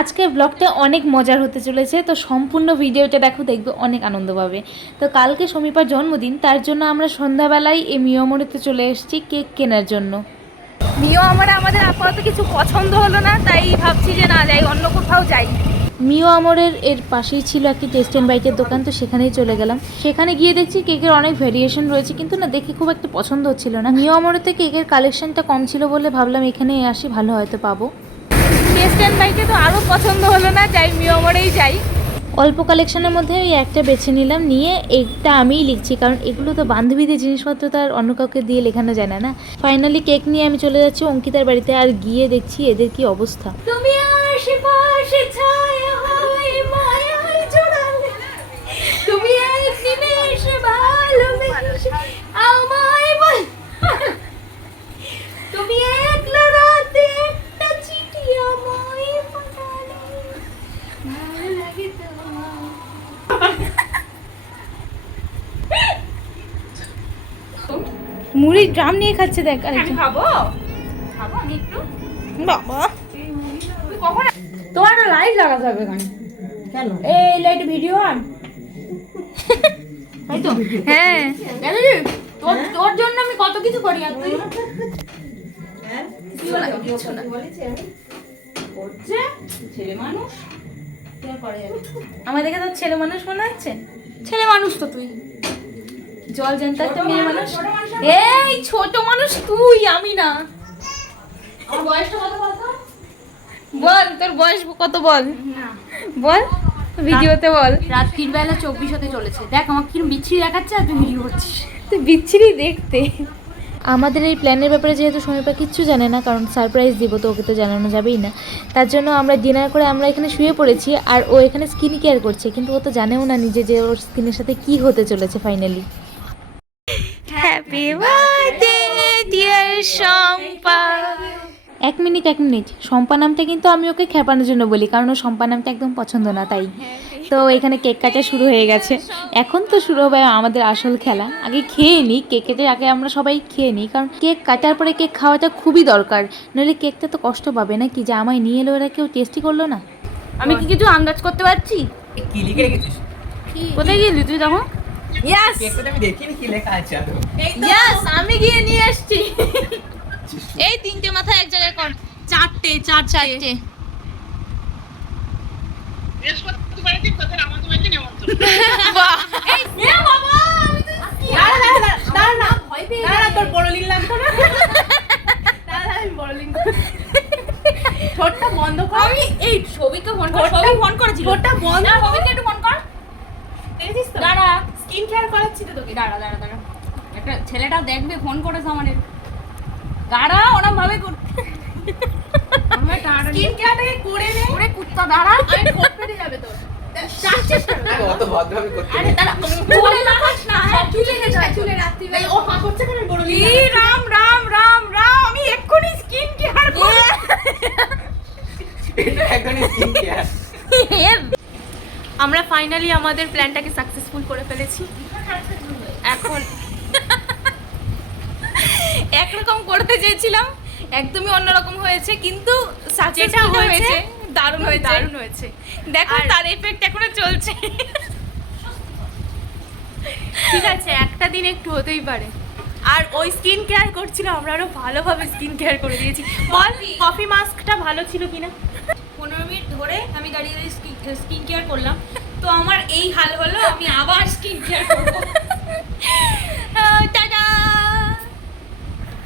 আজকের ব্লগটা অনেক মজার হতে চলেছে, তো সম্পূর্ণ ভিডিওটা দেখো, দেখবে অনেক আনন্দ পাবে। তো কালকে সমীপার জন্মদিন, তার জন্য আমরা সন্ধ্যাবেলায় এই মিয়মোড়েতে চলে এসেছি কেক কেনার জন্য। মিও আমাদের আপাতত কিছু পছন্দ হলো না, তাই ভাবছি যে না যাই, অন্য কোথাও যাই। মিও আমরের এর পাশেই ছিল একটি টেস্ট অ্যান্ড বাইটের দোকান, তো সেখানেই চলে গেলাম। সেখানে গিয়ে দেখছি কেকের অনেক ভেরিয়েশন রয়েছে, কিন্তু না দেখে খুব একটা পছন্দ হচ্ছিল না। মিও আমরেতে কেকের কালেকশনটা কম ছিল বলে ভাবলাম এখানে আসি, ভালো হয়তো পাবো। টেস্ট অ্যান্ড বাইকে তো আরও পছন্দ হলো না, যাই মিও যাই। অল্প কালেকশনের মধ্যে ওই একটা বেছে নিলাম, নিয়ে এটা আমিই লিখছি, কারণ এগুলো তো বান্ধবীদের জিনিসপত্র তো আর অন্য কাউকে দিয়ে লেখানো যায় না না। ফাইনালি কেক নিয়ে আমি চলে যাচ্ছি অঙ্কিতার বাড়িতে, আর গিয়ে দেখছি এদের কি অবস্থা। তুমি আশেপাশে ছায়া হয়ে মায়ায় জড়ালে, তুমি এক নিমেষে ভালোবেসে আমায় বল, তুমি একলা রাতে একটা চিঠি আমায় পাঠালে, ভালো লাগে তোমার। মুড়ির ড্রাম নিয়ে খাচ্ছে দেখ। আমি খাবো খাবো আমি একটু। বাবা কখন তোমার একটা লাইট লাগাতে হবে এখানে? কেন এই লাইট ভিডিও অন? তাই তো? হ্যাঁ, তোর তোর জন্য আমি কত কিছু করি, আর তুই ছেলে মানুষ আমার দেখে তো ছেলে মানুষ মনে হচ্ছে। ছেলে মানুষ তো তুই, জল জানতে একটা মেয়ে মানুষ। এই ছোট মানুষ তুই, আমি না। আমার বয়সটা কত বলতো? বল তোর বয়স কত, বল না, বল ভিডিওতে বল। রাত্রির বেলা 24 হতে চলেছে। দেখ আমাকে কিরম বিচ্ছিরি দেখাচ্ছে, আর তুই ভিডিও করছিস। তুই বিচ্ছিরি দেখতে। আমাদের এই প্ল্যানের ব্যাপারে যেহেতু সমীপা কিচ্ছু জানে না, কারণ সারপ্রাইজ দিব তো ওকে তো জানানো যাবেই না, তার জন্য আমরা ডিনার করে আমরা এখানে শুয়ে পড়েছি, আর ও এখানে স্কিন কেয়ার করছে, কিন্তু ও তো জানেও না নিজে যে ওর স্কিনের সাথে কি হতে চলেছে finally. Happy birthday dear Shampa. এক মিনিট শম্পা নামটা কিন্তু আমি ওকে খেপানোর জন্য বলি, কারণ ও শম্পা নামটা একদম পছন্দ না তাই। তো এখানে কেক কাটা শুরু হয়ে গেছে, এখন তো শুরু হবে আমাদের আসল খেলা। আগে খেয়ে নিই, কেক কেটে আগে আমরা সবাই খেয়ে নিই, কারণ কেক কাটার পরে কেক খাওয়াটা খুবই দরকার, নইলে কেকটা তো কষ্ট পাবে না, কি যে আমায় নিয়ে এলো, ওরা কেউ টেস্টই করলো না। আমি কি কিছু আন্দাজ করতে পারছি? কি লিখে রেখেছিস? কোথায় গেলি তুই তখন? ইয়েস কেকটা আমি দেখিনি কি লেখা আছে আরো। ইয়েস, আমি গিয়ে নিয়ে এসেছি। এই তিনটে মাথা এক জায়গায় কর। চারটে। বাহ, এই এ বাবা, আমি তো দাঁড়া না, ভয় পেয়ে দাঁড়া, তোর বড় লিঙ্ক লাগতো না। দাঁড়া, আমি বড় লিঙ্ক ঠোঁটটা বন্ধ কর। আমি এই ছবিকে ফোন কর, ছবি ফোন করেছিল। ঠোঁটটা বন্ধ, ছবিকে একটু ফোন কর। দেখেছিস তো? দাঁড়া, স্কিন কেয়ার করাচ্ছি তো তোকে। দাঁড়া। একটা ছেলেটা দেখবে, ফোন করেছে আমাদের। দাঁড়া, ওরম ভাবে করতে স্কিন কেয়ারটাকে করে নে। ওরে কুত্তা দাঁড়া, আমি ফোন পেতে যাবে তোর। চেষ্টা কর। অত ভদ্রভাবে করতে আরে দাঁড়া, চুলে লাগাস না। হ্যাঁ, চুলে রাত্রি বেলা ও পা করছে কেন বড় লি? রাম, আমি এক্ষুনি স্কিন কেয়ার করব। এটা একদমই স্কিন কেয়ার। আমরা ফাইনালি আমাদের প্ল্যানটাকে সাকসেসফুল করে ফেলেছি। এখন একরকম করতে চেয়েছিলাম, একদমই অন্যরকম হয়েছে, কিন্তু যেটা হয়েছে দারুণ হয়েছে। দেখো তার এফেক্ট এখনো চলছে। ঠিক আছে, একটা দিন একটু হতেই পারে। আর ওই স্কিন কেয়ার করছিল, আমরা আরো ভালোভাবে স্কিন কেয়ার করে দিয়েছি। বল কফি মাস্কটা ভালো ছিল কিনা? 15 মিনিট ধরে আমি দাঁড়িয়ে স্কিন কেয়ার করলাম, তো আমার এই হাল হলো। আমি আবার